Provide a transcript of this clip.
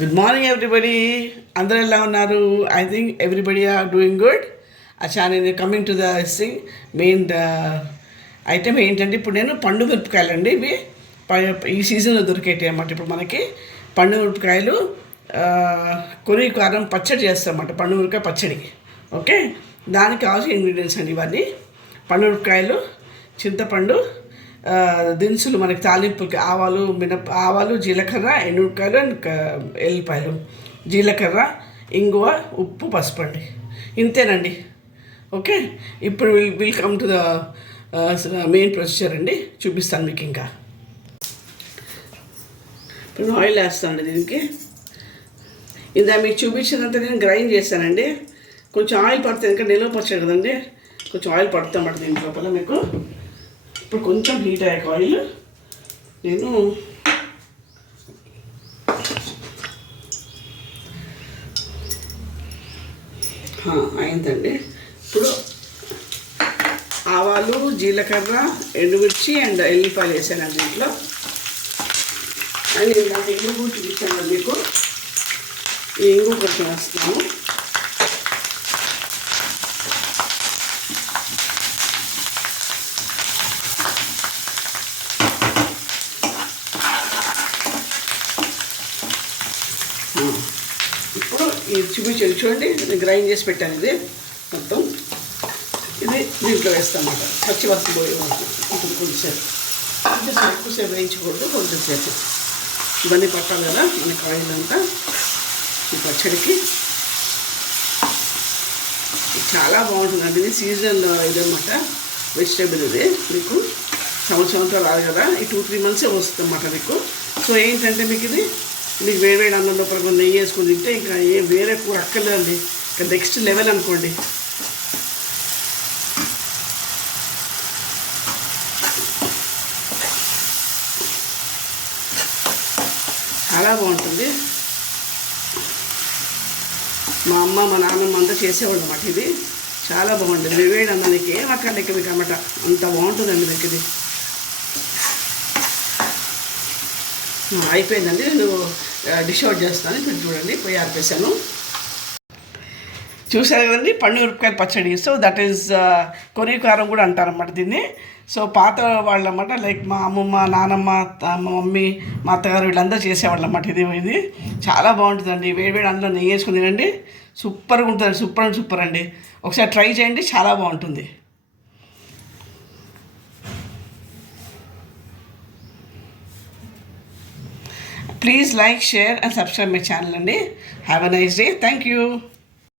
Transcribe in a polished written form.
Good morning everybody. అందరూ ఎలా ఉన్నారు? I think everybody are doing good. అచ్చా, నేను coming to the thing main item ఏంటంటే, ఇప్పుడు నేను పండు మిరపకాయలు అండి. ఇవి ఈ సీజన్లో దొరికేటి అన్నమాట. ఇప్పుడు మనకి పండు మిరపకాయలు కొరి కారం పచ్చడి చేస్తామన్నమాట. పండు మిరపకాయ పచ్చడి. ఓకే, దానికి కావాల్సిన ఇంగ్రీడియంట్స్ అండి ఇవన్నీ. పండు మిరపకాయలు, చింతపండు, దినుసులు మనకి తాలింపుకి ఆవాలు, జీలకర్ర, ఎండుమిరపకాయలు అండ్ ఎల్లిపాయలు, జీలకర్ర, ఇంగువ, ఉప్పు, పసుపు అండి. ఇంతేనండి. ఓకే, ఇప్పుడు will come to the main procedure అండి. చూపిస్తాను మీకు. ఇంకా ఇప్పుడు ఆయిల్ వేస్తానండి దీనికి. ఇందా మీకు చూపించినంత నేను గ్రైండ్ చేస్తానండి. కొంచెం ఆయిల్ పడుతుంది, ఇంకా నిల్వ పచ్చడి కదండి, కొంచెం ఆయిల్ పడుతామంట దీని లోపల మీకు. ఇప్పుడు కొంచెం హీట్ అయ్యాక ఆయిల్ నేను అయిందండి. ఇప్పుడు ఆవాలు, జీలకర్ర, ఎండుమిర్చి అండ్ ఎల్లిపాయలు వేసానండి దీంట్లో. అండ్ నాకు ఇంగు కూడా చూపించాను మీకు. ఈ ఇంగు కొంచెం వేస్తున్నాము. ఇప్పుడు ఇది చూపించాను చూడండి, నేను గ్రైండ్ చేసి పెట్టాను. ఇది మొత్తం ఇది దీంట్లో వేస్తామన్నమాట. పచ్చి వరకు పోయే వరకు ఇప్పుడు కొంచెంసేపు ఎక్కువసేపు వేయించకూడదు, కొంచెంసేపు. ఇవన్నీ పట్టాలి కదా మనకి ఆయిల్ అంతా ఈ పచ్చడికి. చాలా బాగుంటుందండి. ఇది సీజనల్ ఇదన్నమాట, వెజిటేబుల్. ఇది మీకు సంవత్సరంతో రాదు కదా, ఈ 2-3 months వస్తుంది అన్నమాట మీకు. సో ఏంటంటే మీకు ఇది మీకు వేడివేడి అన్నం లోపల కొన్ని నెయ్యి వేసుకుని తింటే ఇంకా వేరే కూర అక్కర్లేదండి. ఇంకా నెక్స్ట్ లెవెల్ అనుకోండి. చాలా బాగుంటుంది. మా అమ్మ మా నాన్నమ్మ అంతా చేసేవాళ్ళు అన్నమాట. ఇది చాలా బాగుంటుంది. వేడి అన్నానికి ఏం అక్కర్లేక మీకు అన్నమాట, అంత బాగుంటుందండి మీకు ఇది. అయిపోయిందండి. నేను డిష్ అవుట్ చేస్తాను. ఇప్పుడు చూడండి, పోయి ఆర్పేసాను. చూసారు కదండి, పండు మిరపకాయలు పచ్చడి. సో దట్ ఈస్ కొరి కారం కూడా అంటారన్నమాట దీన్ని. సో పాత వాళ్ళు అన్నమాట, లైక్ మా అమ్మమ్మ, నానమ్మ, మా మమ్మీ, మా అత్తగారు వీళ్ళందరూ చేసేవాళ్ళు అన్నమాట. ఇది చాలా బాగుంటుందండి. వేడివేడి అందులో నెయ్యి వేసుకుని తినండి, సూపర్గా ఉంటుంది. సూపర్ అండి. ఒకసారి ట్రై చేయండి, చాలా బాగుంటుంది. Please like, share and subscribe my channel. Have a nice day. Thank you.